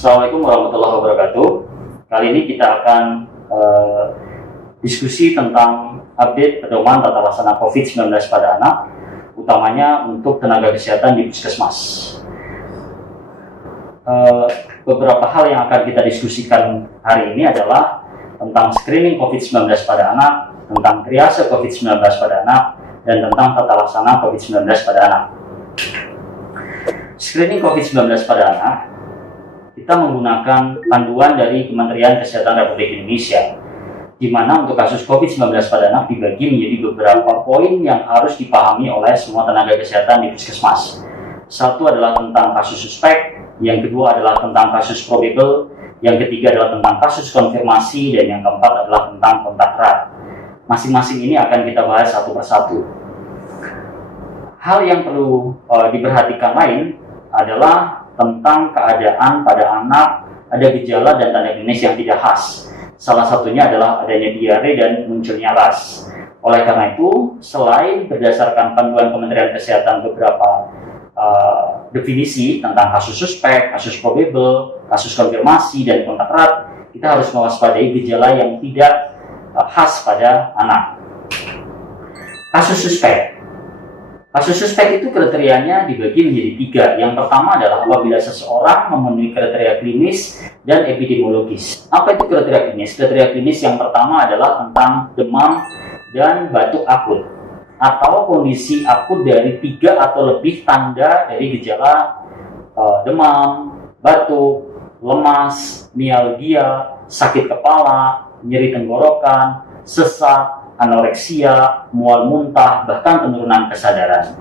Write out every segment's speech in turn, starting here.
Assalamualaikum warahmatullahi wabarakatuh. Kali ini kita akan diskusi tentang update pedoman tata laksana COVID-19 pada anak, utamanya untuk tenaga kesehatan di puskesmas. Beberapa hal yang akan kita diskusikan hari ini adalah tentang screening COVID-19 pada anak, tentang triase COVID-19 pada anak, dan tentang tata laksana COVID-19 pada anak. Screening COVID-19 pada anak, kita menggunakan panduan dari Kementerian Kesehatan Republik Indonesia, di mana untuk kasus COVID-19 pada anak dibagi menjadi beberapa poin yang harus dipahami oleh semua tenaga kesehatan di puskesmas. Satu adalah tentang kasus suspek, yang kedua adalah tentang kasus probable, yang ketiga adalah tentang kasus konfirmasi, dan yang keempat adalah tentang kontak erat. Masing-masing ini akan kita bahas satu persatu. Hal yang perlu diperhatikan lain adalah tentang keadaan pada anak ada gejala dan tanda klinis yang tidak khas. Salah satunya adalah adanya diare dan munculnya ras. Oleh karena itu, selain berdasarkan panduan Kementerian Kesehatan beberapa definisi tentang kasus suspek, kasus probable, kasus konfirmasi, dan kontak erat, kita harus mewaspadai gejala yang tidak khas pada anak. Kasus suspek. Kasus suspek itu kriterianya dibagi menjadi tiga. Yang pertama adalah apabila seseorang memenuhi kriteria klinis dan epidemiologis. Apa itu kriteria klinis? Kriteria klinis yang pertama adalah tentang demam dan batuk akut, atau kondisi akut dari 3 atau lebih tanda dari gejala demam, batuk, lemas, mialgia, sakit kepala, nyeri tenggorokan, sesak, anoreksia, mual muntah, bahkan penurunan kesadaran.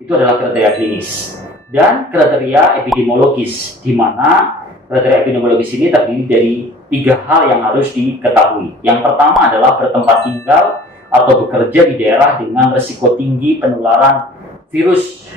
Itu adalah kriteria klinis. Dan kriteria epidemiologis, di mana kriteria epidemiologis ini terdiri dari 3 hal yang harus diketahui. Yang pertama adalah bertempat tinggal atau bekerja di daerah dengan risiko tinggi penularan virus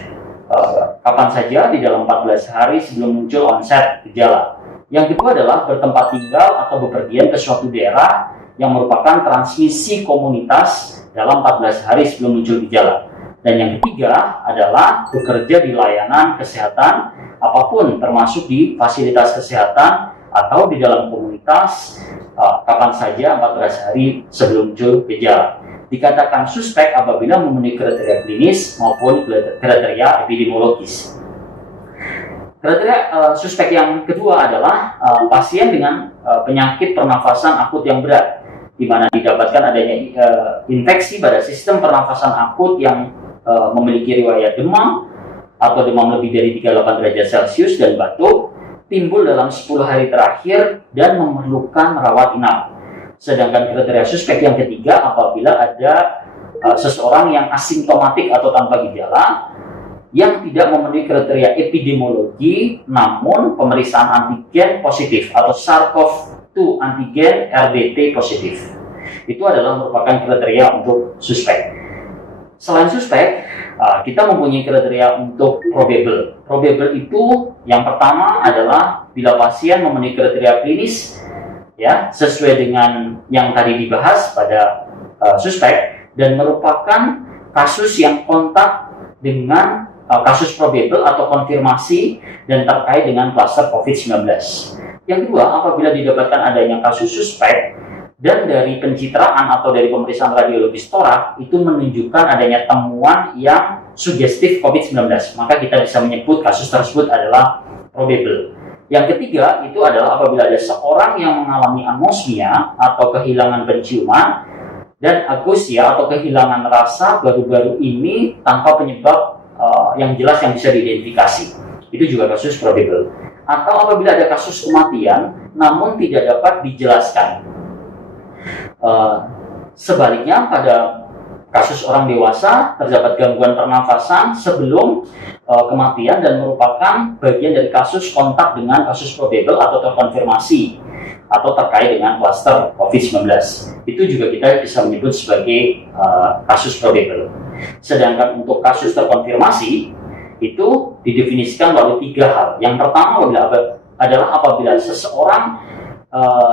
kapan saja di dalam 14 hari sebelum muncul onset gejala. Yang kedua adalah bertempat tinggal atau bepergian ke suatu daerah yang merupakan transmisi komunitas dalam 14 hari sebelum muncul gejala. Dan yang ketiga adalah bekerja di layanan kesehatan apapun, termasuk di fasilitas kesehatan atau di dalam komunitas kapan saja 14 hari sebelum muncul gejala. Dikatakan suspek apabila memenuhi kriteria klinis maupun kriteria epidemiologis. Kriteria suspek yang kedua adalah pasien dengan penyakit pernafasan akut yang berat, di mana didapatkan adanya infeksi pada sistem pernafasan akut yang memiliki riwayat demam atau demam lebih dari 38 derajat Celcius dan batuk, timbul dalam 10 hari terakhir dan memerlukan rawat inap. Sedangkan kriteria suspek yang ketiga apabila ada seseorang yang asimptomatik atau tanpa gejala, yang tidak memenuhi kriteria epidemiologi namun pemeriksaan antigen positif atau SARS-CoV-2 antigen RDT positif. Itu adalah merupakan kriteria untuk suspek. Selain suspek, kita mempunyai kriteria untuk probable. Probable itu yang pertama adalah bila pasien memenuhi kriteria klinis, ya, sesuai dengan yang tadi dibahas pada suspek, dan merupakan kasus yang kontak dengan kasus probable atau konfirmasi dan terkait dengan kluster COVID-19. Yang kedua, apabila didapatkan adanya kasus suspek dan dari pencitraan atau dari pemeriksaan radiologis torak itu menunjukkan adanya temuan yang sugestif COVID-19, maka kita bisa menyebut kasus tersebut adalah probable. Yang ketiga itu adalah apabila ada seorang yang mengalami anosmia atau kehilangan penciuman dan agusia atau kehilangan rasa baru-baru ini tanpa penyebab yang jelas yang bisa diidentifikasi. Itu juga kasus probable. Atau apabila ada kasus kematian namun tidak dapat dijelaskan. Sebaliknya pada kasus orang dewasa terdapat gangguan pernafasan sebelum kematian dan merupakan bagian dari kasus kontak dengan kasus probable atau terkonfirmasi atau terkait dengan kluster COVID-19. Itu juga kita bisa menyebut sebagai kasus probable. Sedangkan untuk kasus terkonfirmasi itu didefinisikan melalui 3 hal. Yang pertama adalah apabila seseorang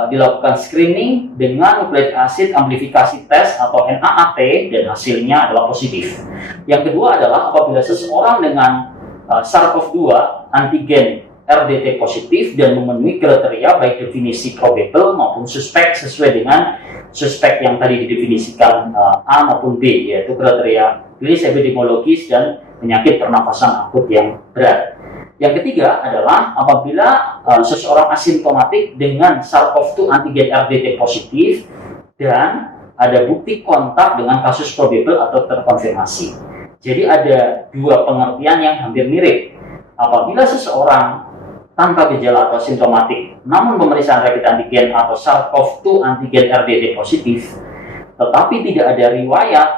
dilakukan screening dengan nukleik acid amplifikasi tes atau NAAT dan hasilnya adalah positif. Yang kedua adalah apabila seseorang dengan SARS-CoV-2 antigen RDT positif dan memenuhi kriteria baik definisi probable maupun suspek sesuai dengan suspek yang tadi didefinisikan A maupun B, yaitu kriteria klinis epidemiologis dan penyakit pernafasan akut yang berat. Yang ketiga adalah apabila seseorang asimptomatik dengan SARS-CoV-2 antigen RDT positif dan ada bukti kontak dengan kasus probable atau terkonfirmasi. Jadi ada dua pengertian yang hampir mirip. Apabila seseorang tanpa gejala atau simptomatik, namun pemeriksaan rapid antigen atau SARS-CoV-2 antigen RDT positif, tetapi tidak ada riwayat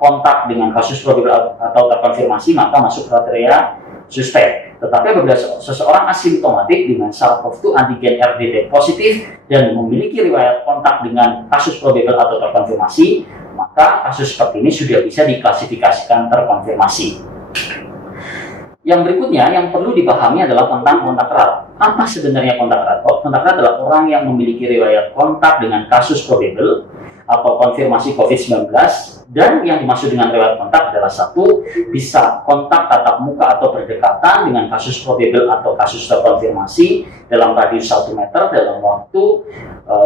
kontak dengan kasus probable atau terkonfirmasi, maka masuk kriteria suspek. Tetapi apabila seseorang asimptomatik dengan SARS-CoV-2 antigen RDT positif dan memiliki riwayat kontak dengan kasus probable atau terkonfirmasi, maka kasus seperti ini sudah bisa diklasifikasikan terkonfirmasi. Yang berikutnya yang perlu dipahami adalah tentang kontak erat. Apa sebenarnya kontak erat? Kontak erat adalah orang yang memiliki riwayat kontak dengan kasus probable atau konfirmasi COVID-19, dan yang dimaksud dengan riwayat kontak adalah satu, bisa kontak tatap muka atau berdekatan dengan kasus probable atau kasus terkonfirmasi dalam radius 1 meter dalam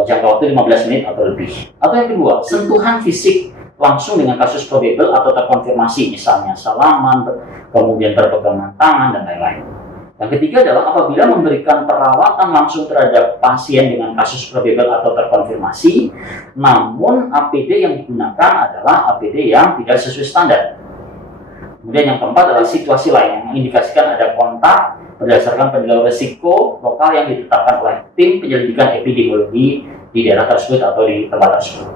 jangka waktu 15 menit atau lebih. Atau yang kedua, sentuhan fisik langsung dengan kasus probable atau terkonfirmasi, misalnya salaman, kemudian berpegangan tangan, dan lain-lain. Yang ketiga adalah apabila memberikan perawatan langsung terhadap pasien dengan kasus probable atau terkonfirmasi, namun APD yang digunakan adalah APD yang tidak sesuai standar. Kemudian yang keempat adalah situasi lain yang mengindikasikan ada kontak berdasarkan penilaian risiko lokal yang ditetapkan oleh tim penyelidikan epidemiologi di daerah tersebut atau di tempat tersebut.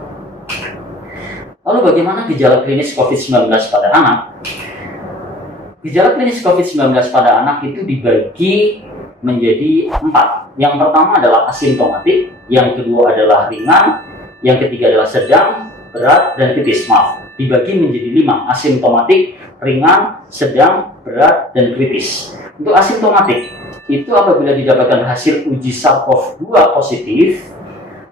Lalu bagaimana gejala klinis COVID-19 pada anak? Gejala klinis COVID-19 pada anak itu dibagi menjadi 4. Yang pertama adalah asimptomatik, yang kedua adalah ringan, yang ketiga adalah sedang, berat, dan kritis. Dibagi menjadi 5. Asimptomatik, ringan, sedang, berat, dan kritis. Untuk asimptomatik, itu apabila didapatkan hasil uji SARS-CoV-2 positif,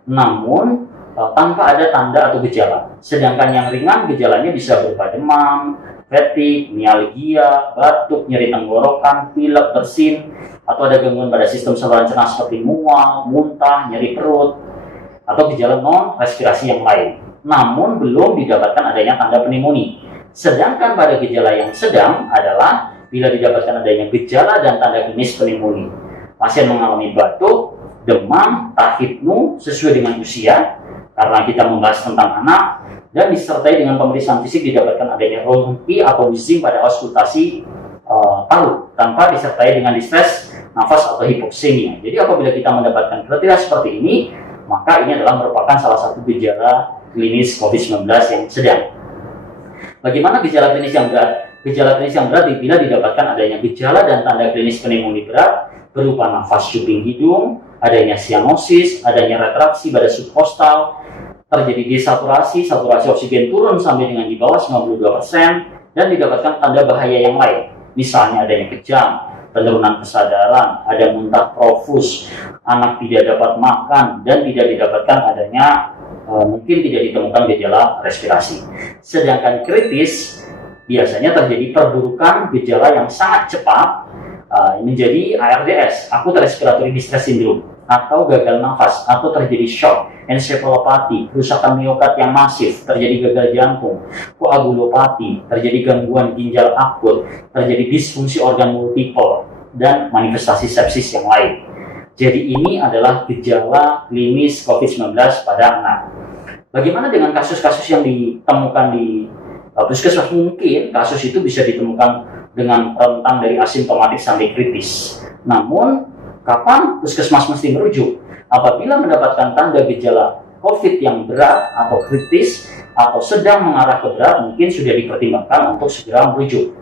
namun tanpa ada tanda atau gejala. Sedangkan yang ringan gejalanya bisa berupa demam, fatigue, mialgia, batuk, nyeri tenggorokan, pilek, bersin, atau ada gangguan pada sistem saluran cerna seperti mual, muntah, nyeri perut, atau gejala non-respirasi yang lain. Namun belum didapatkan adanya tanda pneumonia. Sedangkan pada gejala yang sedang adalah bila didapatkan adanya gejala dan tanda klinis pneumonia. Pasien mengalami batuk, demam, tahipnu sesuai dengan usia, karena kita membahas tentang anak, dan disertai dengan pemeriksaan fisik didapatkan adanya rompi atau wheezing pada auskultasi paru tanpa disertai dengan distress nafas atau hipoksemia. Jadi apabila kita mendapatkan kriteria seperti ini, maka ini adalah merupakan salah satu gejala klinis COVID-19 yang sedang. Bagaimana gejala klinis yang berat? Gejala klinis yang berat bila didapatkan adanya gejala dan tanda klinis pneumonia berat berupa nafas cuping hidung, adanya sianosis, adanya retraksi pada subkostal, terjadi desaturasi, saturasi oksigen turun sampai dengan di bawah 92%, dan didapatkan tanda bahaya yang lain. Misalnya adanya kejang, penurunan kesadaran, ada muntah profus, anak tidak dapat makan, dan tidak didapatkan adanya mungkin tidak ditemukan gejala respirasi. Sedangkan kritis biasanya terjadi perburukan gejala yang sangat cepat menjadi ARDS, Acute Respiratory Distress Syndrome, atau gagal nafas, atau terjadi shock, encephalopati, kerusakan miokard yang masif, terjadi gagal jantung, koagulopati, terjadi gangguan ginjal akut, terjadi disfungsi organ multiple, dan manifestasi sepsis yang lain. Jadi ini adalah gejala klinis COVID-19 pada anak. Bagaimana dengan kasus-kasus yang ditemukan di puskesmas? Mungkin kasus itu bisa ditemukan dengan rentang dari asimptomatik sampai kritis. Namun, kapan puskesmas mesti merujuk? Apabila mendapatkan tanda gejala COVID yang berat atau kritis atau sedang mengarah ke berat, mungkin sudah dipertimbangkan untuk segera merujuk.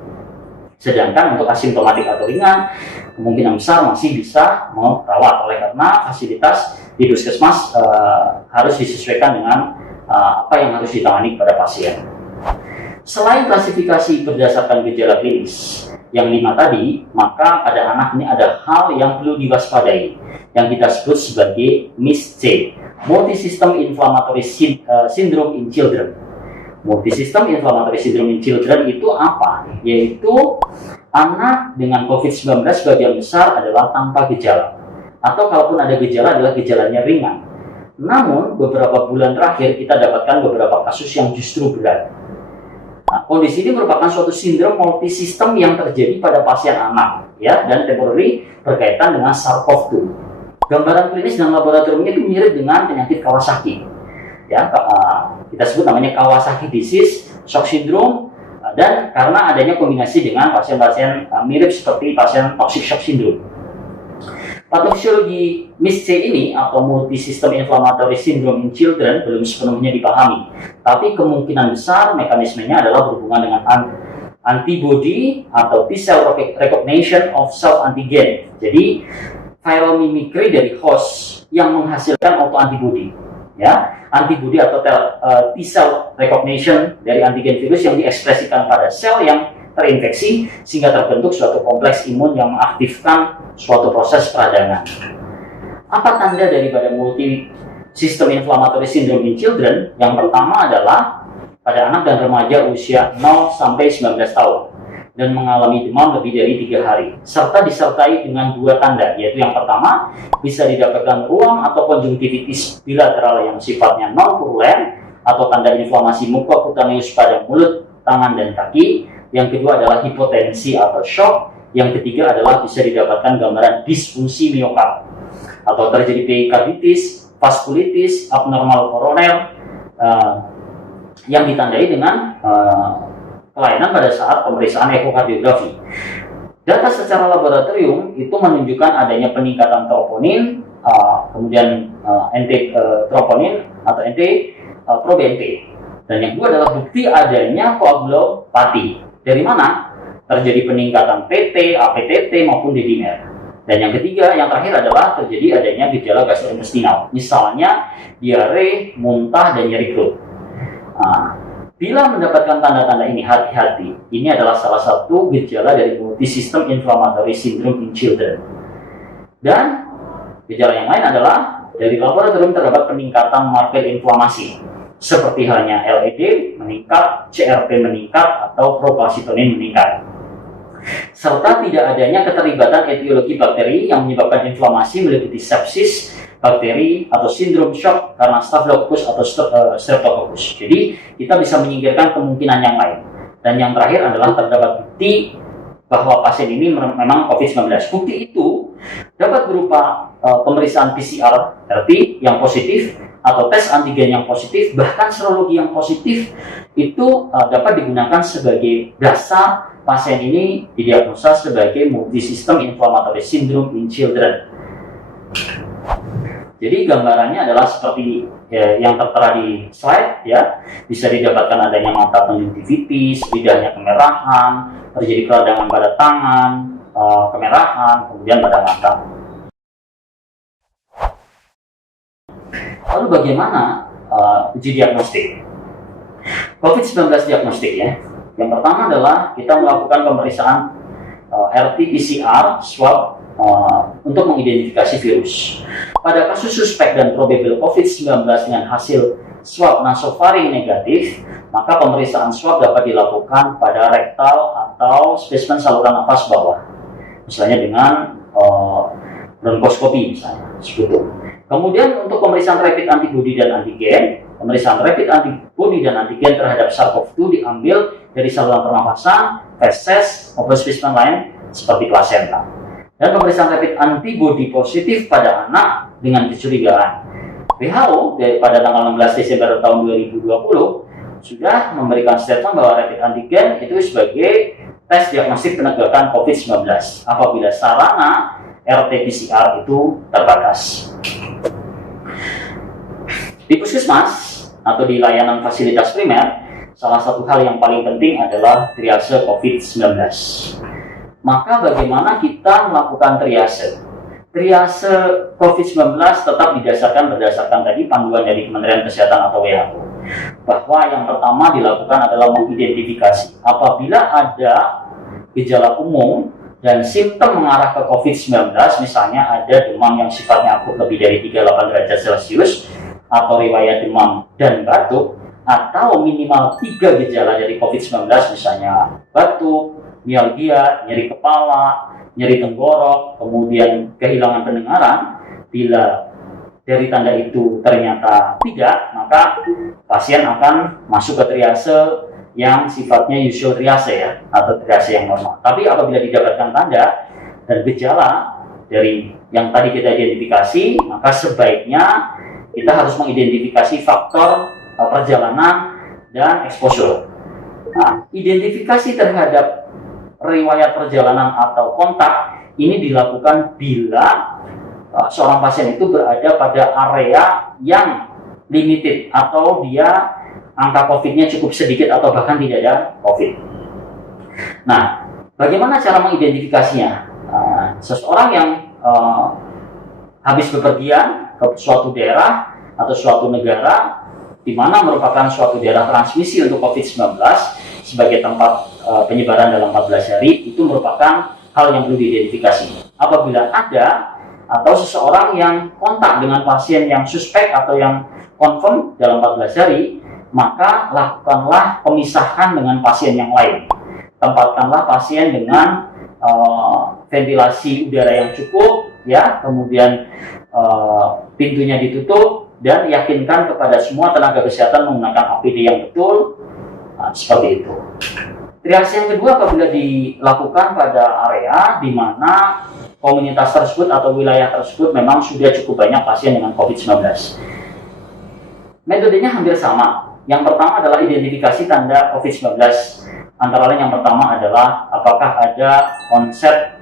Sedangkan untuk asimptomatik atau ringan, kemungkinan besar masih bisa merawat, oleh karena fasilitas di puskesmas harus disesuaikan dengan apa yang harus ditangani kepada pasien. Selain klasifikasi berdasarkan gejala klinis yang 5 tadi, maka pada anak ini ada hal yang perlu diwaspadai yang kita sebut sebagai MIS-C, Multisystem Inflammatory Syndrome in Children. Multisystem Inflammatory Syndrome in Children itu apa? Yaitu anak dengan COVID-19 sebagian besar adalah tanpa gejala, atau kalaupun ada gejala adalah gejalanya ringan. Namun beberapa bulan terakhir kita dapatkan beberapa kasus yang justru berat. Nah, kondisi ini merupakan suatu sindrom multisistem yang terjadi pada pasien anak, ya, dan temporary berkaitan dengan SARS-CoV-2. Gambaran klinis dan laboratoriumnya itu mirip dengan penyakit Kawasaki, ya, kita sebut namanya Kawasaki disease, shock syndrome, dan karena adanya kombinasi dengan pasien-pasien mirip seperti pasien toxic shock syndrome. Patofisiologi MIS-C ini atau multisystem inflammatory syndrome in children belum sepenuhnya dipahami, tapi kemungkinan besar mekanismenya adalah berhubungan dengan antibody atau T-cell recognition of self-antigen. Jadi viral mimicry dari host yang menghasilkan autoantibody, ya, antibody atau T-cell recognition dari antigen virus yang diekspresikan pada sel yang terinfeksi sehingga terbentuk suatu kompleks imun yang mengaktifkan suatu proses peradangan. Apa tanda daripada multi system inflammatory syndrome in children? Yang pertama adalah pada anak dan remaja usia 0 sampai 19 tahun dan mengalami demam lebih dari 3 hari, serta disertai dengan 2 tanda, yaitu yang pertama bisa didapatkan ruam atau konjungtivitis bilateral yang sifatnya non-purulen atau tanda inflamasi mucocutaneous pada mulut, tangan, dan kaki. Yang kedua adalah hipotensi atau shock. Yang ketiga adalah bisa didapatkan gambaran disfungsi miokard atau terjadi perikarditis, vaskulitis, abnormal koroner yang ditandai dengan kelainan pada saat pemeriksaan ekokardiografi. Data secara laboratorium itu menunjukkan adanya peningkatan troponin, kemudian troponin atau NT-proBNP. Dan yang kedua adalah bukti adanya koagulopati. Dari mana? Terjadi peningkatan PT, APTT maupun D-dimer. Dan yang ketiga, yang terakhir adalah terjadi adanya gejala gastrointestinal, misalnya diare, muntah, dan nyeri perut. Bila mendapatkan tanda-tanda ini, hati-hati. Ini adalah salah satu gejala dari multisystem inflammatory syndrome in children. Dan gejala yang lain adalah dari laboratorium terdapat peningkatan marker inflamasi, seperti halnya LED meningkat, CRP meningkat, atau procalcitonin meningkat. Serta tidak adanya keterlibatan etiologi bakteri yang menyebabkan inflamasi meliputi sepsis, bakteri, atau sindrom shock karena Staphylococcus atau Streptococcus. Jadi, kita bisa menyingkirkan kemungkinan yang lain. Dan yang terakhir adalah terdapat bukti bahwa pasien ini memang COVID-19. Bukti itu dapat berupa pemeriksaan PCR RT yang positif, atau tes antigen yang positif, bahkan serologi yang positif itu dapat digunakan sebagai dasar pasien ini didiagnosa sebagai multisystem inflammatory syndrome in children. Jadi gambarannya adalah seperti yang tertera di slide, ya. Bisa didapatkan adanya mata konjungtivitis, lidahnya kemerahan, terjadi peradangan pada tangan, kemerahan, kemudian pada mata. Lalu bagaimana uji diagnostik? COVID-19 diagnostik, ya. Yang pertama adalah kita melakukan pemeriksaan RT-PCR swab untuk mengidentifikasi virus. Pada kasus suspek dan probable COVID-19 dengan hasil swab nasofaring negatif, maka pemeriksaan swab dapat dilakukan pada rektal atau spesimen saluran nafas bawah, misalnya dengan bronkoskopi misalnya, seperti itu. Kemudian untuk pemeriksaan rapid antibody dan antigen, pemeriksaan rapid antibody dan antigen terhadap SARS-CoV-2 diambil dari saluran pernafasan, feses, maupun spesimen lain seperti plasenta. Dan pemeriksaan rapid antibody positif pada anak dengan kecurigaan. WHO pada tanggal 16 Desember tahun 2020 sudah memberikan statement bahwa rapid antigen itu sebagai tes diagnostik penegakan COVID-19 apabila sarana RT-PCR itu terbatas. Di puskesmas atau di layanan fasilitas primer, salah satu hal yang paling penting adalah triase COVID-19. Maka bagaimana kita melakukan triase? Triase COVID-19 tetap berdasarkan tadi panduan dari Kementerian Kesehatan atau WHO. Bahwa yang pertama dilakukan adalah mengidentifikasi apabila ada gejala umum dan simptom mengarah ke COVID-19, misalnya ada demam yang sifatnya akut lebih dari 38 derajat Celcius, atau riwayat demam dan batuk, atau minimal 3 gejala dari COVID-19, misalnya batuk, mialgia, nyeri kepala, nyeri tenggorok, kemudian kehilangan pendengaran. Bila dari tanda itu ternyata tidak, maka pasien akan masuk ke triase yang sifatnya usual triase ya, atau triase yang normal. Tapi apabila didapatkan tanda dan gejala dari yang tadi kita identifikasi, maka sebaiknya kita harus mengidentifikasi faktor perjalanan dan exposure. Nah, identifikasi terhadap riwayat perjalanan atau kontak ini dilakukan bila seorang pasien itu berada pada area yang limited atau dia angka COVID-nya cukup sedikit atau bahkan tidak ada COVID. Nah, bagaimana cara mengidentifikasinya? Seseorang yang habis bepergian ke suatu daerah atau suatu negara di mana merupakan suatu daerah transmisi untuk COVID-19 sebagai tempat penyebaran dalam 14 hari, itu merupakan hal yang perlu diidentifikasi. Apabila ada atau seseorang yang kontak dengan pasien yang suspek atau yang confirm dalam 14 hari, maka lakukanlah pemisahan dengan pasien yang lain. Tempatkanlah pasien dengan ventilasi udara yang cukup, ya, kemudian pintunya ditutup, dan yakinkan kepada semua tenaga kesehatan menggunakan APD yang betul. Nah, seperti itu. Triase yang kedua apabila dilakukan pada area di mana komunitas tersebut atau wilayah tersebut memang sudah cukup banyak pasien dengan COVID-19. Metodenya hampir sama. Yang pertama adalah identifikasi tanda COVID-19. Antara lain yang pertama adalah apakah ada onset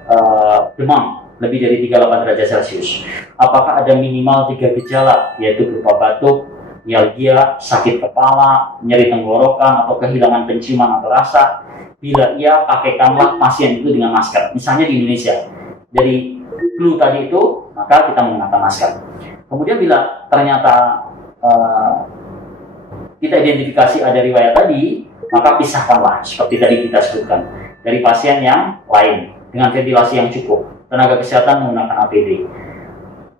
demam lebih dari 38 derajat Celcius. Apakah ada minimal 3 gejala, yaitu berupa batuk, mialgia, sakit kepala, nyeri tenggorokan, atau kehilangan penciuman atau rasa. Bila iya, pakaikanlah pasien itu dengan masker. Misalnya di Indonesia, dari flu tadi itu, maka kita menggunakan masker. Kemudian bila ternyata kita identifikasi ada riwayat tadi, maka pisahkanlah seperti tadi kita sebutkan dari pasien yang lain dengan ventilasi yang cukup. Tenaga kesehatan menggunakan APD.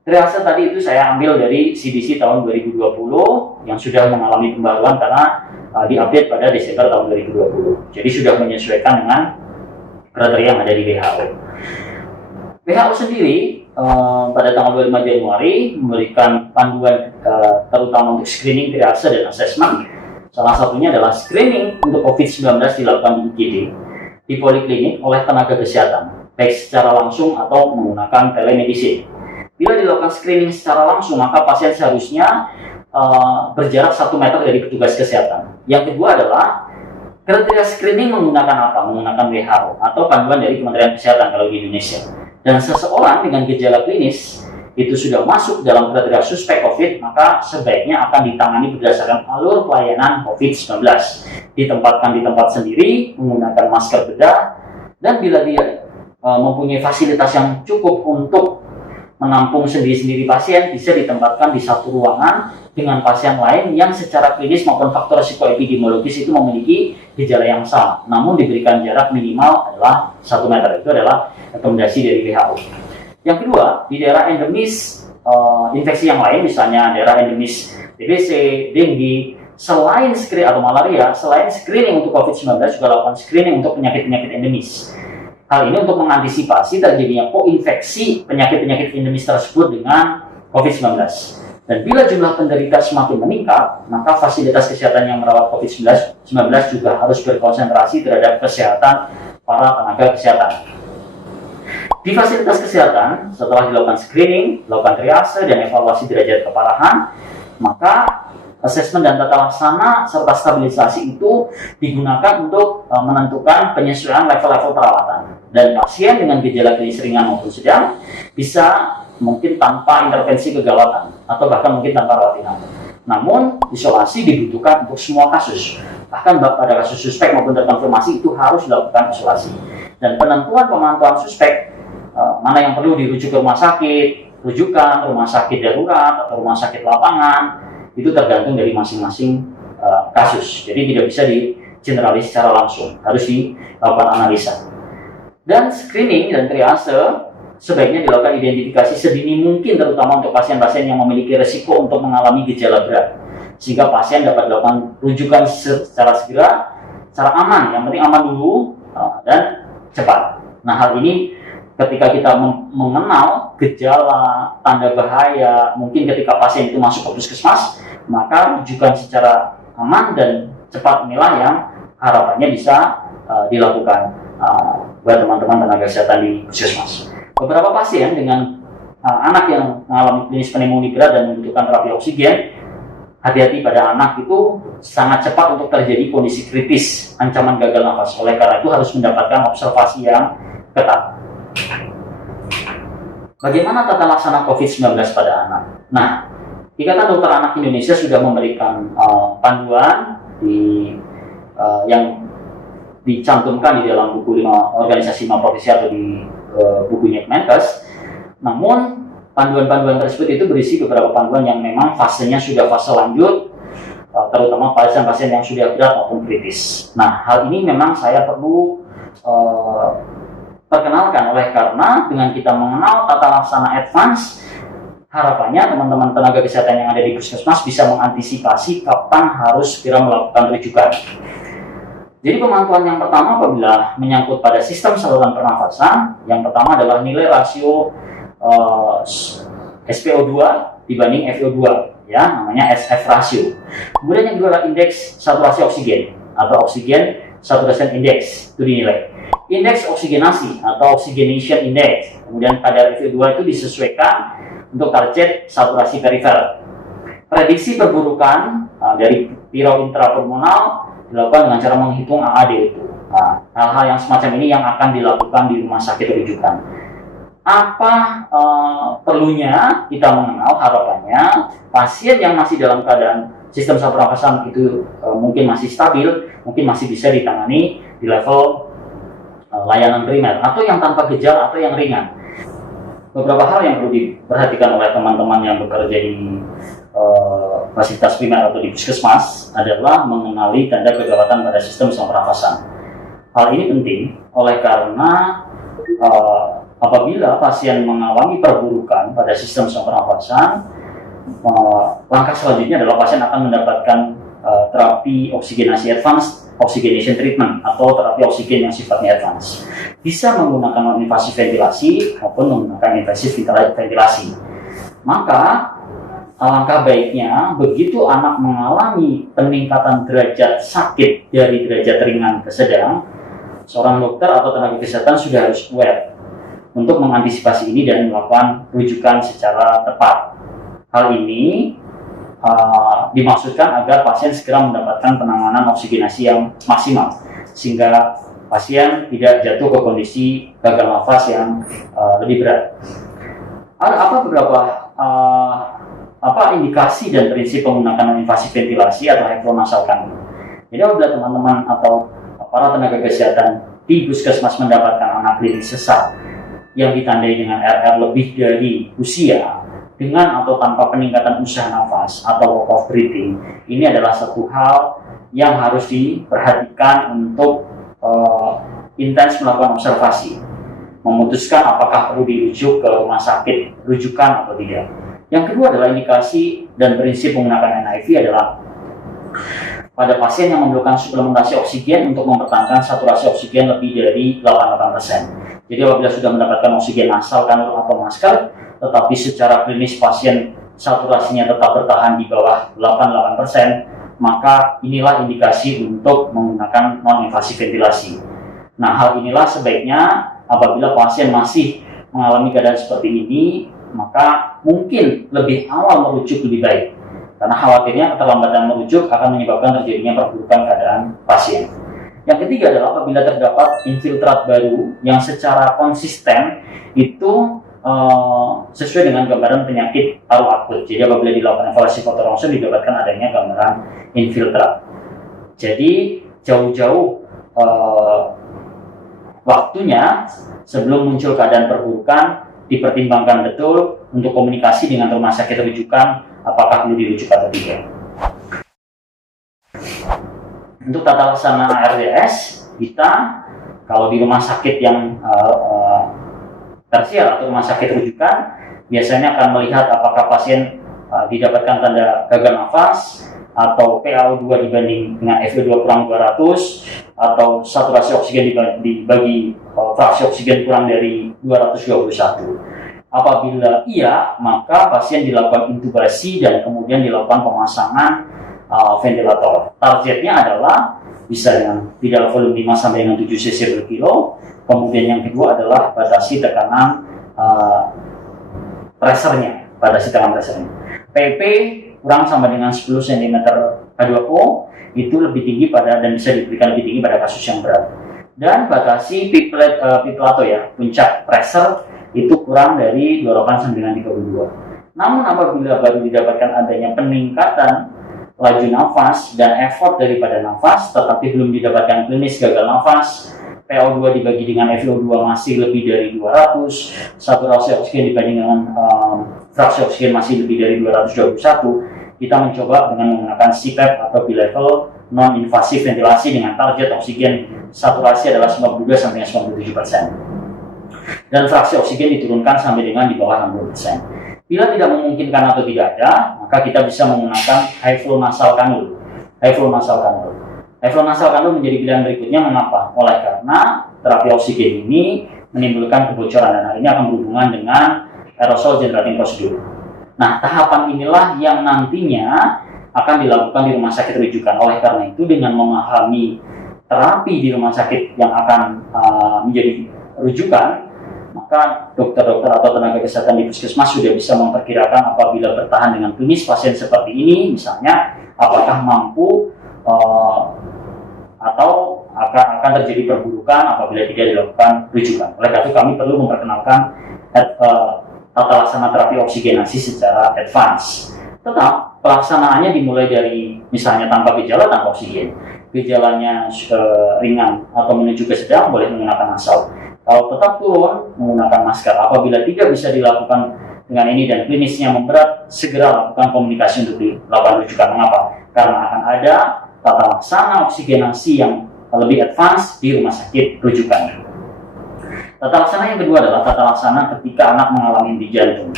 Triase tadi itu saya ambil dari CDC tahun 2020 yang sudah mengalami pembaruan karena diupdate pada Desember tahun 2020. Jadi sudah menyesuaikan dengan kriteria yang ada di WHO. WHO sendiri pada tanggal 25 Januari memberikan panduan terutama untuk screening, triase, dan assessment. Salah satunya adalah screening untuk COVID-19 dilakukan di IGD, di poliklinik oleh tenaga kesehatan, baik secara langsung atau menggunakan telemedicine. Bila dilakukan screening secara langsung, maka pasien seharusnya berjarak 1 meter dari petugas kesehatan. Yang kedua adalah kriteria screening menggunakan apa? Menggunakan WHO atau panduan dari Kementerian Kesehatan kalau di Indonesia. Dan seseorang dengan gejala klinis itu sudah masuk dalam kriteria suspek COVID, maka sebaiknya akan ditangani berdasarkan alur pelayanan COVID-19. Ditempatkan di tempat sendiri, menggunakan masker bedah, dan bila dia mempunyai fasilitas yang cukup untuk menampung sendiri-sendiri pasien, bisa ditempatkan di satu ruangan dengan pasien lain yang secara klinis maupun faktor psikoepidemiologis itu memiliki gejala yang sama, namun diberikan jarak minimal adalah 1 meter. Itu adalah rekomendasi dari WHO. Yang kedua, di daerah endemis infeksi yang lain, misalnya daerah endemis TBC, dengue, selain screening atau malaria, selain screening untuk COVID-19 juga lakukan screening untuk penyakit-penyakit endemis. Hal ini untuk mengantisipasi terjadinya koinfeksi penyakit-penyakit endemis tersebut dengan COVID-19. Dan bila jumlah penderita semakin meningkat, maka fasilitas kesehatan yang merawat COVID-19 juga harus berkonsentrasi terhadap kesehatan para tenaga kesehatan. Di fasilitas kesehatan, setelah dilakukan screening, dilakukan triase, dan evaluasi derajat keparahan, maka asesmen dan tata laksana serta stabilisasi itu digunakan untuk menentukan penyesuaian level-level perawatan. Dan pasien dengan gejala klinis ringan maupun sedang bisa mungkin tanpa intervensi kegawatan atau bahkan mungkin tanpa rawat inap. Namun isolasi dibutuhkan untuk semua kasus. Bahkan pada kasus suspek maupun terkonfirmasi itu harus dilakukan isolasi. Dan penentuan pemantauan suspek mana yang perlu dirujuk ke rumah sakit, rujukan rumah sakit darurat atau rumah sakit lapangan, itu tergantung dari masing-masing kasus. Jadi tidak bisa digeneralis secara langsung, harus dilakukan analisa. Dan screening dan triase sebaiknya dilakukan identifikasi sedini mungkin, terutama untuk pasien-pasien yang memiliki resiko untuk mengalami gejala berat, sehingga pasien dapat dilakukan rujukan secara segera, secara aman. Yang penting aman dulu, dan cepat. Nah, hal ini ketika kita mengenal gejala, tanda bahaya, mungkin ketika pasien itu masuk ke puskesmas, maka rujukan secara aman dan cepat inilah yang harapannya bisa dilakukan buat teman-teman tenaga kesehatan di puskesmas. Beberapa pasien dengan anak yang mengalami klinis pneumonia berat dan membutuhkan terapi oksigen, hati-hati pada anak itu sangat cepat untuk terjadi kondisi kritis, ancaman gagal nafas. Oleh karena itu harus mendapatkan observasi yang ketat. Bagaimana tata laksana COVID-19 pada anak? Nah, Ikatan Dokter Anak Indonesia sudah memberikan panduan yang dicantumkan di dalam buku 5 organisasi 5 profesi atau di bukunya Kemenkes. Namun, panduan-panduan tersebut itu berisi beberapa panduan yang memang fasenya sudah fase lanjut, terutama pasien-pasien yang sudah berat maupun kritis. Nah, hal ini memang saya perlu perkenalkan oleh karena dengan kita mengenal tata laksana advance, harapannya teman-teman tenaga kesehatan yang ada di puskesmas bisa mengantisipasi kapan harus segera melakukan rujukan. Jadi pemantauan yang pertama apabila menyangkut pada sistem saluran pernafasan, yang pertama adalah nilai rasio SpO2 dibanding FiO2, ya, namanya SF ratio. Kemudian yang kedua adalah indeks saturasi oksigen atau oksigen saturation index, itu dinilai. Indeks oksigenasi atau oxygenation index, kemudian kadar FiO2 itu disesuaikan untuk target saturasi perifer. Prediksi perburukan dari pirau intrapulmonal dilakukan dengan cara menghitung AAD itu. Nah, hal-hal yang semacam ini yang akan dilakukan di rumah sakit rujukan. Apa perlunya kita mengenal harapannya pasien yang masih dalam keadaan sistem saluran pernafasan itu mungkin masih stabil, mungkin masih bisa ditangani di level layanan primer atau yang tanpa gejala atau yang ringan. Beberapa hal yang perlu diperhatikan oleh teman-teman yang bekerja di fasilitas primer atau di puskesmas adalah mengenali tanda kegawatan pada sistem saluran pernafasan. Hal ini penting oleh karena apabila pasien mengalami perburukan pada sistem saluran pernafasan, langkah selanjutnya adalah pasien akan mendapatkan terapi oksigenasi advance, oxygenation treatment atau terapi oksigen yang sifatnya advance. Bisa menggunakan non-invasif ventilasi maupun menggunakan invasif ventilasi. Maka alangkah baiknya begitu anak mengalami peningkatan derajat sakit dari derajat ringan ke sedang, seorang dokter atau tenaga kesehatan sudah harus aware untuk mengantisipasi ini dan melakukan rujukan secara tepat. Hal ini dimaksudkan agar pasien segera mendapatkan penanganan oksigenasi yang maksimal sehingga pasien tidak jatuh ke kondisi gagal nafas yang lebih berat. Ada beberapa indikasi dan prinsip penggunaan invasif ventilasi atau high flow nasal cannula. Jadi apabila teman-teman atau para tenaga kesehatan di puskesmas mendapatkan anak klinis sesak yang ditandai dengan RR lebih dari usia dengan atau tanpa peningkatan usaha nafas atau walk of breathing, ini adalah satu hal yang harus diperhatikan untuk intens melakukan observasi, memutuskan apakah perlu dirujuk ke rumah sakit rujukan atau tidak. Yang kedua adalah indikasi dan prinsip menggunakan NIV adalah pada pasien yang memerlukan suplementasi oksigen untuk mempertahankan saturasi oksigen lebih dari 88%. Jadi apabila sudah mendapatkan oksigen nasal, kanul atau masker, tetapi secara klinis pasien saturasinya tetap bertahan di bawah 88%, maka inilah indikasi untuk menggunakan non-invasif ventilasi. Nah, hal inilah sebaiknya apabila pasien masih mengalami keadaan seperti ini, maka mungkin lebih awal merujuk lebih baik. Karena khawatirnya keterlambatan merujuk akan menyebabkan terjadinya perburukan keadaan pasien. Yang ketiga adalah apabila terdapat infiltrat baru yang secara konsisten itu sesuai dengan gambaran penyakit paru akut. Jadi apabila dilakukan evaluasi foto ronsen didapatkan adanya gambaran infiltrat. Jadi jauh-jauh waktunya sebelum muncul keadaan perburukan dipertimbangkan betul untuk komunikasi dengan rumah sakit rujukan apakah perlu dirujuk atau tidak. Untuk tata laksana ARDS, kita kalau di rumah sakit yang tersier atau rumah sakit rujukan biasanya akan melihat apakah pasien didapatkan tanda gagal nafas, atau PaO2 dibanding dengan FiO2 kurang 200, atau saturasi oksigen dibagi fraksi oksigen kurang dari 221. Apabila iya, maka pasien dilakukan intubasi dan kemudian dilakukan pemasangan ventilator. Targetnya adalah bisa dengan tidak volume 5 sampai dengan 7 cc per kilo. Kemudian yang kedua adalah batasi tekanan pressernya, batasi tekanan pressernya. PP kurang sama dengan 10 cm H2O itu lebih tinggi dan bisa diberikan lebih tinggi pada kasus yang berat. Dan batasi piplato ya, puncak pressure itu kurang dari 28 sampai dengan 32. Namun apabila baru didapatkan adanya peningkatan laju nafas dan effort daripada nafas, tetapi belum didapatkan klinis gagal nafas, PaO2 dibagi dengan FiO2 masih lebih dari 200, saturasi oksigen dibanding dengan fraksi oksigen masih lebih dari 221, kita mencoba dengan menggunakan CPAP atau bilevel non-invasive ventilasi dengan target oksigen saturasi adalah 92-97%. Dan fraksi oksigen diturunkan sampai dengan di bawah 60%. Bila tidak memungkinkan atau tidak ada, maka kita bisa menggunakan high flow nasal kanul. High flow nasal kanul. High flow nasal kanul menjadi pilihan berikutnya. Mengapa? Oleh karena terapi oksigen ini menimbulkan kebocoran dan hal ini akan berhubungan dengan aerosol generating prosedur. Nah, tahapan inilah yang nantinya akan dilakukan di rumah sakit rujukan. Oleh karena itu, dengan memahami terapi di rumah sakit yang akan menjadi rujukan, maka dokter-dokter atau tenaga kesehatan di puskesmas sudah bisa memperkirakan apabila bertahan dengan klinis pasien seperti ini, misalnya apakah mampu atau akan terjadi perburukan apabila tidak dilakukan rujukan. Oleh karena itu kami perlu memperkenalkan tata laksana terapi oksigenasi secara advance. Tetap pelaksanaannya dimulai dari misalnya tanpa gejala tanpa oksigen, gejalanya ringan atau menuju ke sedang boleh menggunakan nasal. Kalau tetap turun, menggunakan masker. Apabila tidak bisa dilakukan dengan ini dan klinisnya memberat, segera lakukan komunikasi untuk dilakukan rujukan. Mengapa? Karena akan ada tata laksana oksigenasi yang lebih advance di rumah sakit rujukan. Tata laksana yang kedua adalah tata laksana ketika anak mengalami henti jantung.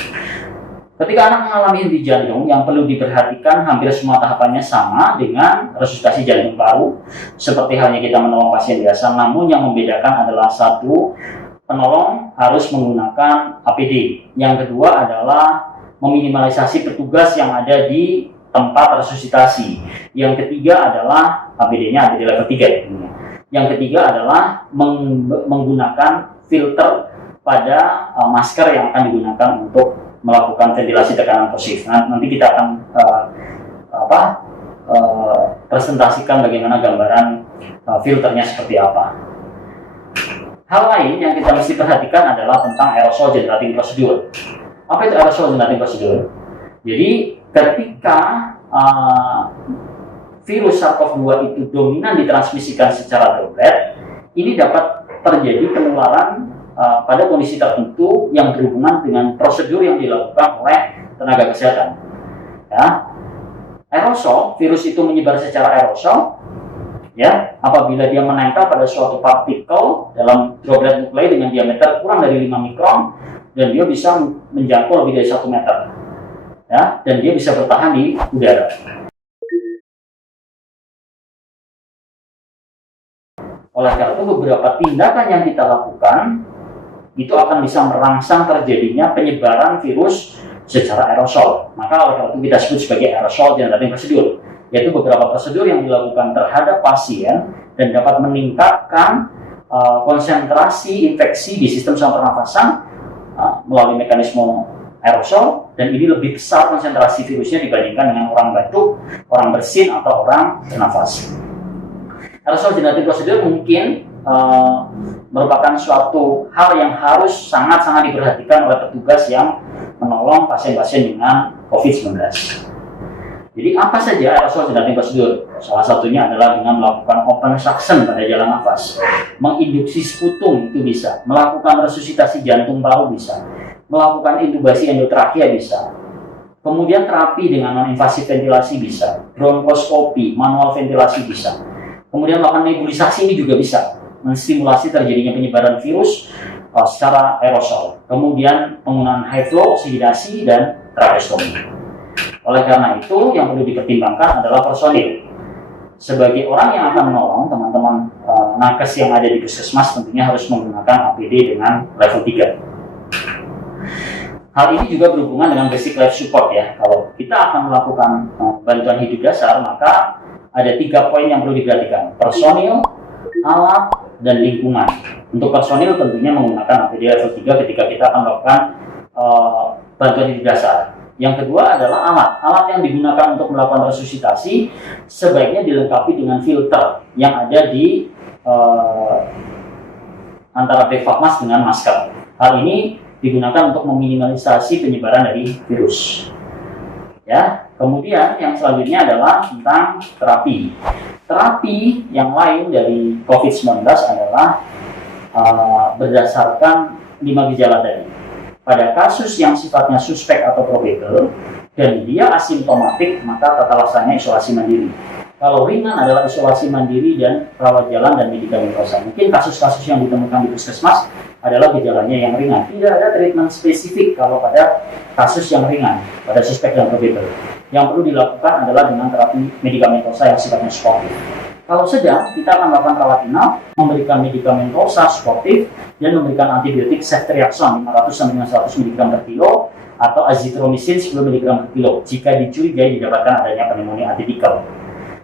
Ketika anak mengalami henti jantung, yang perlu diperhatikan hampir semua tahapannya sama dengan resusitasi jantung paru, seperti halnya kita menolong pasien biasa, namun yang membedakan adalah satu, penolong harus menggunakan APD. Yang kedua adalah meminimalisasi petugas yang ada di tempat resusitasi. Yang ketiga adalah APD-nya APD level 3. Yang ketiga adalah menggunakan filter pada masker yang akan digunakan untuk melakukan ventilasi tekanan positif. Nanti kita akan presentasikan bagaimana gambaran filternya seperti apa. Hal lain yang kita mesti perhatikan adalah tentang aerosol generating prosedur. Apa itu aerosol generating prosedur? Jadi ketika virus SARS-CoV-2 itu dominan ditransmisikan secara droplet, ini dapat terjadi penularan pada kondisi tertentu yang berhubungan dengan prosedur yang dilakukan oleh tenaga kesehatan. Ya, aerosol, virus itu menyebar secara aerosol. Ya, apabila dia menempel pada suatu partikel dalam droplet nuklei dengan diameter kurang dari 5 mikron dan dia bisa menjangkau lebih dari 1 meter. Ya, dan dia bisa bertahan di udara. Oleh karena itu beberapa tindakan yang kita lakukan itu akan bisa merangsang terjadinya penyebaran virus secara aerosol. Maka oleh karena itu kita sebut sebagai aerosol generating prosedur, yaitu beberapa prosedur yang dilakukan terhadap pasien dan dapat meningkatkan konsentrasi infeksi di sistem saluran pernafasan melalui mekanisme aerosol, dan ini lebih besar konsentrasi virusnya dibandingkan dengan orang batuk, orang bersin, atau orang bernafas. Aerosol generating prosedur mungkin merupakan suatu hal yang harus sangat-sangat diperhatikan oleh petugas yang menolong pasien-pasien dengan COVID-19. Jadi apa saja aerosol generating prosedur? Salah satunya adalah dengan melakukan open suction pada jalan nafas, menginduksi sputum itu bisa, melakukan resusitasi jantung paru bisa, melakukan intubasi endotrakia bisa, kemudian terapi dengan non-invasif ventilasi bisa, bronkoskopi, manual ventilasi bisa, kemudian melakukan nebulisasi ini juga bisa, menstimulasi terjadinya penyebaran virus secara aerosol. Kemudian penggunaan high flow oksigenasi dan tracheostomi. Oleh karena itu, yang perlu dipertimbangkan adalah personil. Sebagai orang yang akan menolong teman-teman nakes yang ada di puskesmas, tentunya harus menggunakan APD dengan level 3. Hal ini juga berhubungan dengan basic life support ya. Kalau kita akan melakukan bantuan hidup dasar, maka ada 3 poin yang perlu diperhatikan: personil, alat, dan lingkungan. Untuk personil tentunya menggunakan APD level 3 ketika kita akan melakukan bantuan hidup dasar. Yang kedua adalah alat. Alat yang digunakan untuk melakukan resusitasi sebaiknya dilengkapi dengan filter yang ada di antara bevakmas dengan masker. Hal ini digunakan untuk meminimalisasi penyebaran dari virus. Ya, kemudian yang selanjutnya adalah tentang terapi. Terapi yang lain dari COVID-19 adalah berdasarkan 5 gejala tadi. Pada kasus yang sifatnya suspek atau probable dan dia asimptomatik, maka tata laksananya isolasi mandiri. Kalau ringan adalah isolasi mandiri dan rawat jalan dan medikamentosa. Mungkin kasus-kasus yang ditemukan di puskesmas adalah gejalanya yang ringan. Tidak ada treatment spesifik kalau pada kasus yang ringan, pada suspek dan probable. Yang perlu dilakukan adalah dengan terapi medikamentosa yang sifatnya suportif. Kalau sedang, kita akan melakukan rawat inap, memberikan medikamentosa suportif, dan memberikan antibiotik ceftriaxone 500-100 mg per kilo atau azithromycin 10 mg per kilo jika dicurigai didapatkan adanya pneumonia atipikal.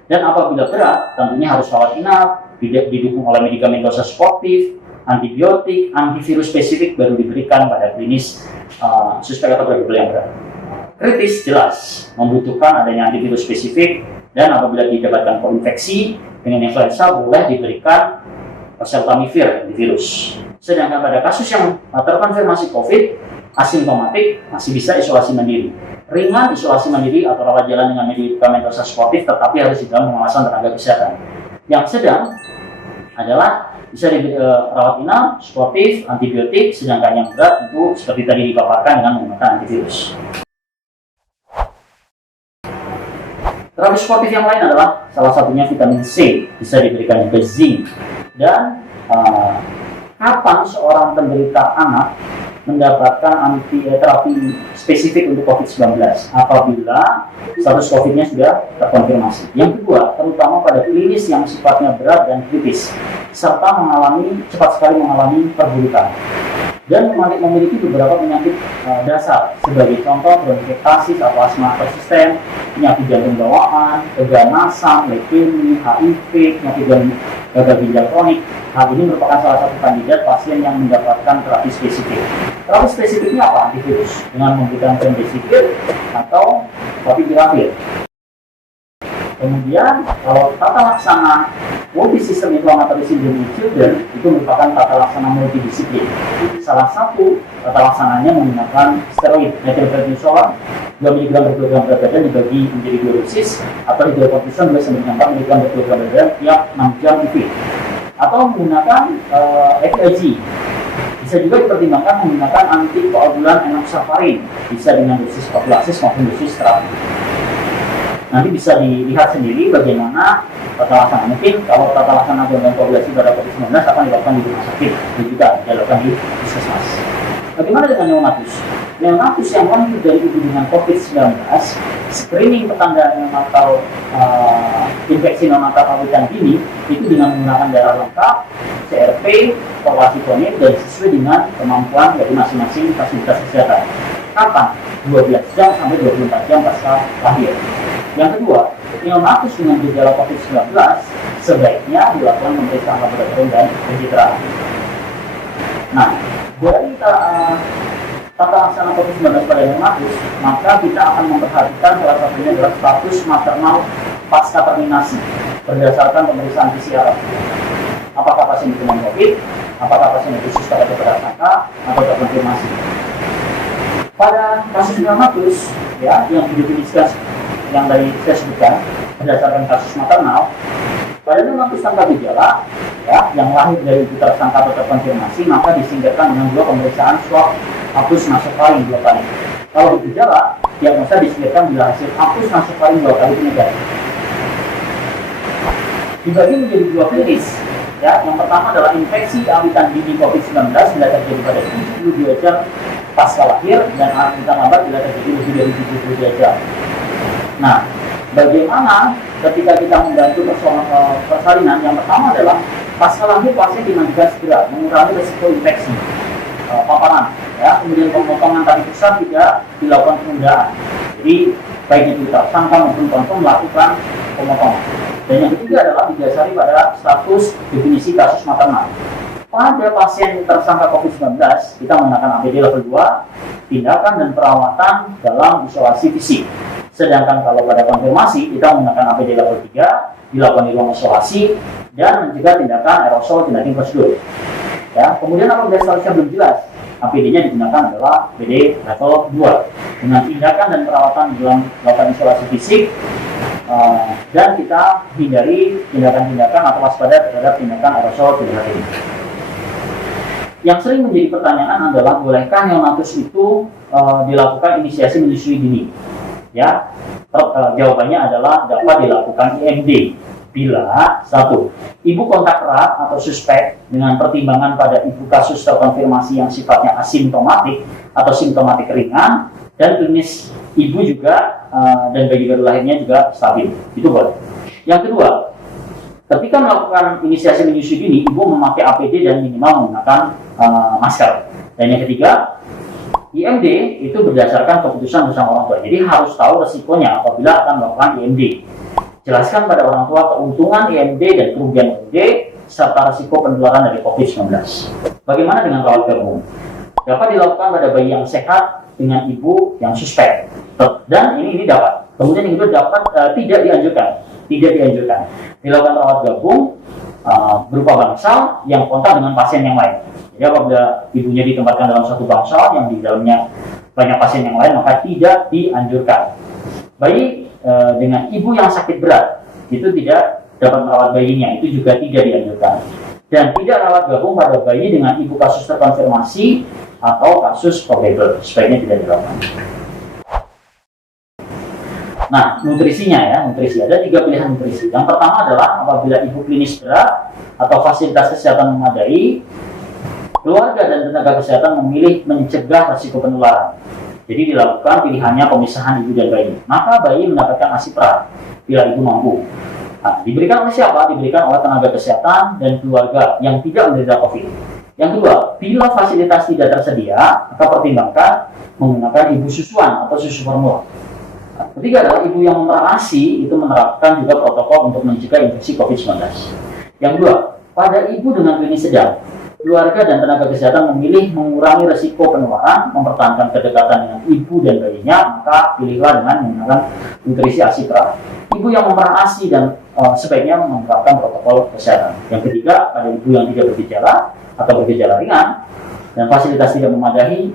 Dan apabila berat, tentunya harus rawat inap, didukung oleh medikamentosa suportif, antibiotik, antivirus spesifik baru diberikan pada klinis suspek atau probable yang berat. Kritis jelas membutuhkan adanya antivirus spesifik, dan apabila didapatkan koinfeksi dengan influenza boleh diberikan oseltamivir antivirus. Sedangkan pada kasus yang terkonfirmasi COVID, asimptomatik masih bisa isolasi mandiri. Ringan isolasi mandiri atau rawat jalan dengan medikamentosa suportif, tetapi harus di dalam pengawasan tenaga kesehatan. Yang sedang adalah bisa rawat inap, suportif, antibiotik, sedangkan yang berat itu seperti tadi dipaparkan dengan menggunakan antivirus. Terapi suportif yang lain adalah salah satunya vitamin C, bisa diberikan juga zinc. Dan kapan seorang penderita anak mendapatkan terapi spesifik untuk COVID-19 apabila status COVID-nya sudah terkonfirmasi. Yang kedua, terutama pada klinis yang sifatnya berat dan kritis, serta cepat sekali mengalami perburukan. Dan memiliki beberapa penyakit dasar, sebagai contoh bronkiektasis atau asma persisten, penyakit jantung bawaan, keganasan, leukemia, HIV, penyakit gagal ginjal kronik. Hal ini merupakan salah satu kandidat pasien yang mendapatkan terapi spesifik. Terapi spesifiknya apa? Antivirus dengan memberikan remdesivir atau favipiravir. Kemudian kalau tata laksana multisystem inflammatory syndrome in children itu merupakan tata laksana multidisiplin. Salah satu tata laksananya menggunakan steroid methylprednisolone 2 mg per kilogram berat badan dibagi menjadi 2 dosis atau hidrokortison 2-4 mg per kilogram berat badan tiap 6 jam IV, atau menggunakan FIG. Bisa juga dipertimbangkan menggunakan antikoagulan enoxaparin, bisa dengan dosis prophylaxis maupun dosis terapi. Nanti bisa dilihat sendiri bagaimana tata laksana. Mungkin kalau tata laksana gangguan koagulasi pada COVID-19 akan dilakukan di rumah sakit dan juga dilakukan di puskesmas. Bagaimana dengan neonatus? Neonatus yang lahir dari ibu dengan COVID-19, screening petanda neonatal infeksi neonatal rabitan dini itu dengan menggunakan darah lengkap, CRP, polasitonin, dan sesuai dengan kemampuan dari masing-masing fasilitas kesehatan. Kapan? 12 jam sampai 24 jam pasca lahir. Yang kedua, neonatus dengan gejala COVID-19 sebaiknya dilakukan pemeriksaan laboratorium dan pencitraan. Nah, dari tata laksana COVID-19 pada neonatus, maka kita akan memperhatikan salah satunya adalah status maternal pasca terminasi berdasarkan pemeriksaan PCR. Apakah pasien itu non-COVID, apakah pasien itu suspek atau prasangka, atau terkonfirmasi. Pada kasus neonatus, ya, yang didefinisikan yang tadi saya sebutkan berdasarkan kasus maternal, pada neonatus tanpa gejala, ya, yang lahir dari ibu tersangka atau terkonfirmasi, maka disingkirkan dengan 2 pemeriksaan swab hapus nasofaring 2 kali. Kalau bergejala, diagnosa disingkirkan bila hasil hapus nasofaring 2 kali negatif. Dibagi menjadi 2 klinis. Ya, yang pertama adalah infeksi awitan dini COVID-19 bila terjadi pada 72 jam pasca lahir dan awitan lambat bila terjadi lebih dari 72 jam. Nah, bagaimana ketika kita membantu persoalan persalinan? Yang pertama adalah pasca lahir pasien dimandikan segera, mengurangi risiko infeksi paparan. Ya, kemudian pemotongan tali pusat tidak dilakukan penundaan. Jadi baik itu tersangka maupun konfirm melakukan pemotongan. Dan yang ketiga adalah didasari pada status definisi kasus maternal. Pada pasien tersangka COVID-19, kita menggunakan APD level 2, tindakan dan perawatan dalam isolasi fisik. Sedangkan kalau pada konfirmasi, kita menggunakan APD level 3, dilakukan di ruang isolasi, dan mencegah tindakan aerosol tindakan prosedur. Ya, kemudian apabila statusnya belum jelas, APD-nya digunakan adalah APD level 2 dengan tindakan dan perawatan dalam melakukan isolasi fisik, dan kita hindari tindakan-tindakan atau waspada terhadap tindakan aerosol tindakan ini. Yang sering menjadi pertanyaan adalah bolehkah neonatus itu dilakukan inisiasi menyusui dini? Ya, jawabannya adalah dapat dilakukan IMD bila 1. Ibu kontak erat atau suspek dengan pertimbangan pada ibu kasus terkonfirmasi yang sifatnya asimptomatik atau simptomatik ringan dan klinis ibu juga dan bayi baru lahirnya juga stabil. Itu boleh. Yang kedua, ketika melakukan inisiasi menyusui dini, ibu memakai APD dan minimal menggunakan masker. Dan yang ketiga, IMD itu berdasarkan keputusan bersama orang tua. Jadi harus tahu resikonya apabila akan melakukan IMD. Jelaskan pada orang tua keuntungan IMD dan kerugian IMD serta resiko penularan dari COVID-19. Bagaimana dengan rawat gabung? Dapat dilakukan pada bayi yang sehat dengan ibu yang suspek. Dan ini dapat. Kemudian yang kedua dapat tidak dianjurkan dilakukan rawat gabung berupa bangsal yang kontak dengan pasien yang lain. Jadi apabila ibunya ditempatkan dalam satu bangsal yang di dalamnya banyak pasien yang lain, maka tidak dianjurkan. Bayi dengan ibu yang sakit berat itu tidak dapat merawat bayinya, itu juga tidak dianjurkan. Dan tidak rawat gabung pada bayi dengan ibu kasus terkonfirmasi atau kasus probable, sebaiknya tidak dilakukan. Nah, nutrisinya nutrisi. Ada 3 pilihan nutrisi. Yang pertama adalah apabila ibu klinis berat atau fasilitas kesehatan memadai, keluarga dan tenaga kesehatan memilih mencegah risiko penularan. Jadi dilakukan pilihannya pemisahan ibu dan bayi. Maka bayi mendapatkan ASI pra bila ibu mampu. Nah, diberikan oleh siapa? Diberikan oleh tenaga kesehatan dan keluarga yang tidak menderita COVID. Yang kedua, bila fasilitas tidak tersedia, maka pertimbangkan menggunakan ibu susuan atau susu formula. Nah, ketiga adalah ibu yang memerah ASI itu menerapkan juga protokol untuk mencegah infeksi COVID-19. Yang kedua, pada ibu dengan klinis sedang, keluarga dan tenaga kesehatan memilih mengurangi risiko penularan, mempertahankan kedekatan dengan ibu dan bayinya, maka pilihlah dengan menggunakan nutrisi ASI pra. Ibu yang memerah ASI dan sebaiknya menerapkan protokol kesehatan. Yang ketiga, pada ibu yang tidak bergejala atau bergejala ringan dan fasilitas tidak memadai,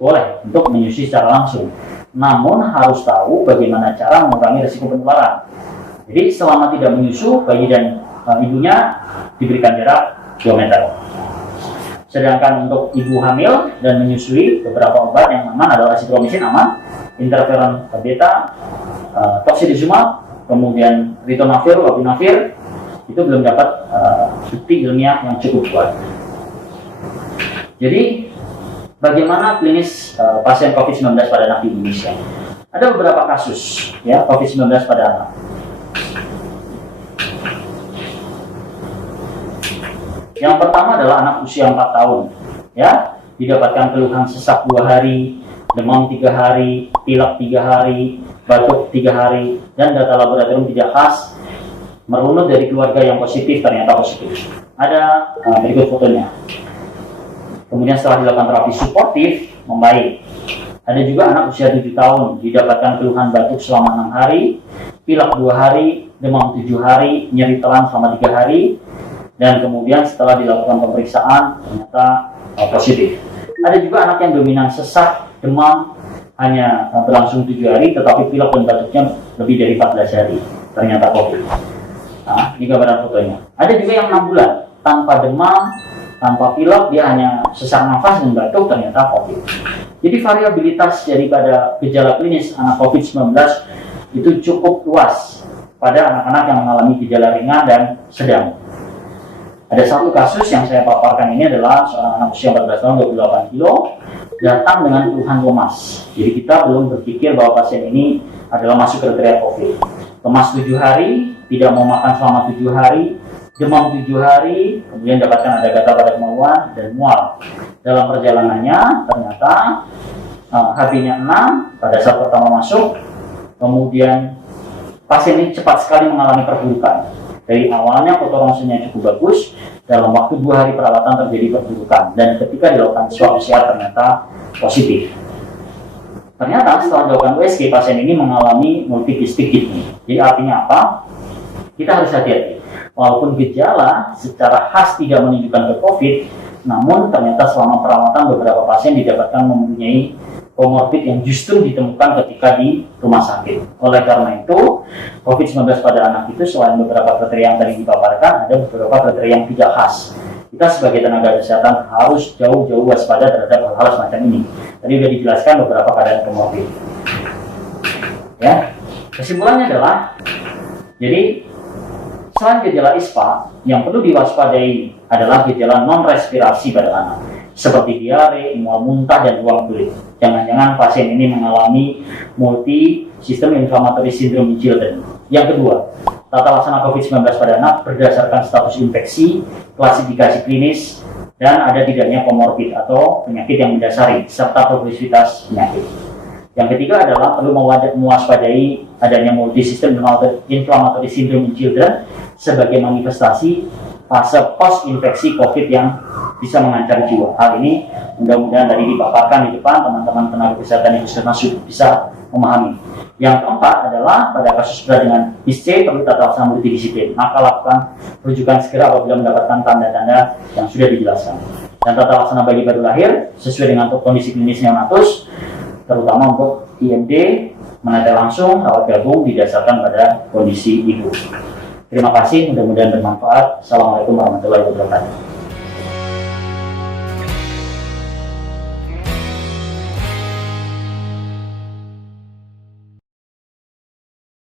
boleh untuk menyusui secara langsung. Namun harus tahu bagaimana cara mengurangi risiko penularan. Jadi selama tidak menyusu, bayi dan ibunya diberikan jarak 2 meter. Sedangkan untuk ibu hamil dan menyusui, beberapa obat yang aman adalah azitromisin aman, interferon beta, tocilizumab, kemudian ritonavir, lopinavir, itu belum dapat bukti ilmiah yang cukup kuat. Jadi bagaimana klinis pasien COVID-19 pada anak di Indonesia? Ada beberapa kasus ya COVID-19 pada anak. Yang pertama adalah anak usia 4 tahun, ya, didapatkan keluhan sesak 2 hari, demam 3 hari, pilek 3 hari, batuk 3 hari, dan data laboratorium tidak khas, merunut dari keluarga yang positif ternyata positif. Ada berikut fotonya. Kemudian setelah dilakukan terapi suportif, membaik. Ada juga anak usia 7 tahun, didapatkan keluhan batuk selama 6 hari, pilek 2 hari, demam 7 hari, nyeri telan selama 3 hari, dan kemudian setelah dilakukan pemeriksaan ternyata positif. Ada juga anak yang dominan sesak, demam hanya berlangsung 7 hari, tetapi pilek dan batuknya lebih dari 14 hari, ternyata COVID. Nah, ini gambaran fotonya. Ada juga yang 6 bulan tanpa demam, tanpa pilek, dia hanya sesak nafas dan batuk, ternyata COVID. Jadi variabilitas daripada gejala klinis anak COVID-19 itu cukup luas pada anak-anak yang mengalami gejala ringan dan sedang. Ada satu kasus yang saya paparkan ini adalah seorang anak usia 14 tahun 28 kilo datang dengan keluhan lemas. Jadi kita belum berpikir bahwa pasien ini adalah masuk kriteria COVID. Lemas 7 hari, tidak mau makan selama 7 hari, demam 7 hari, kemudian dapatkan ada gatal pada kemaluan dan mual. Dalam perjalanannya ternyata HB-nya 6 pada saat pertama masuk, kemudian pasien ini cepat sekali mengalami perburukan. Dari awalnya fotoronsennya cukup bagus, dalam waktu 2 hari perawatan terjadi perburukan, dan ketika dilakukan swab PCR ternyata positif. Ternyata setelah dilakukan USG, pasien ini mengalami multipistic kidney. Jadi artinya apa? Kita harus hati-hati. Walaupun gejala secara khas tidak menunjukkan ke COVID, namun ternyata selama perawatan beberapa pasien didapatkan mempunyai komorbid yang justru ditemukan ketika di rumah sakit. Oleh karena itu, COVID-19 pada anak itu selain beberapa kriteria yang tadi dipaparkan, ada beberapa kriteria yang tidak khas. Kita sebagai tenaga kesehatan harus jauh-jauh waspada terhadap hal-hal semacam ini. Tadi sudah dijelaskan beberapa keadaan komorbid. Ya, kesimpulannya adalah, jadi selain gejala ISPA, yang perlu diwaspadai adalah gejala non-respirasi pada anak, seperti diare, mual muntah, dan ruam kulit. Jangan-jangan pasien ini mengalami multi system inflammatory syndrome in children. Yang kedua, tata laksana COVID-19 pada anak berdasarkan status infeksi, klasifikasi klinis, dan ada tidaknya komorbid atau penyakit yang mendasari, serta progresivitas penyakit. Yang ketiga adalah perlu mewaspadai adanya multi system inflammatory syndrome in children sebagai manifestasi fase post-infeksi COVID yang bisa mengancam jiwa. Hal ini mudah-mudahan tadi dipaparkan di depan, teman-teman tenaga kesehatan yang sudah bisa memahami. Yang keempat adalah pada kasus berat dengan ISC perlu tata laksana multidisiplin, maka lakukan rujukan segera apabila mendapatkan tanda-tanda yang sudah dijelaskan. Dan tata laksana bagi baru lahir sesuai dengan kondisi klinis neonatus, terutama untuk IMD, menetes langsung, rawat gabung didasarkan pada kondisi ibu. Terima kasih, mudah-mudahan bermanfaat. Assalamualaikum warahmatullahi wabarakatuh.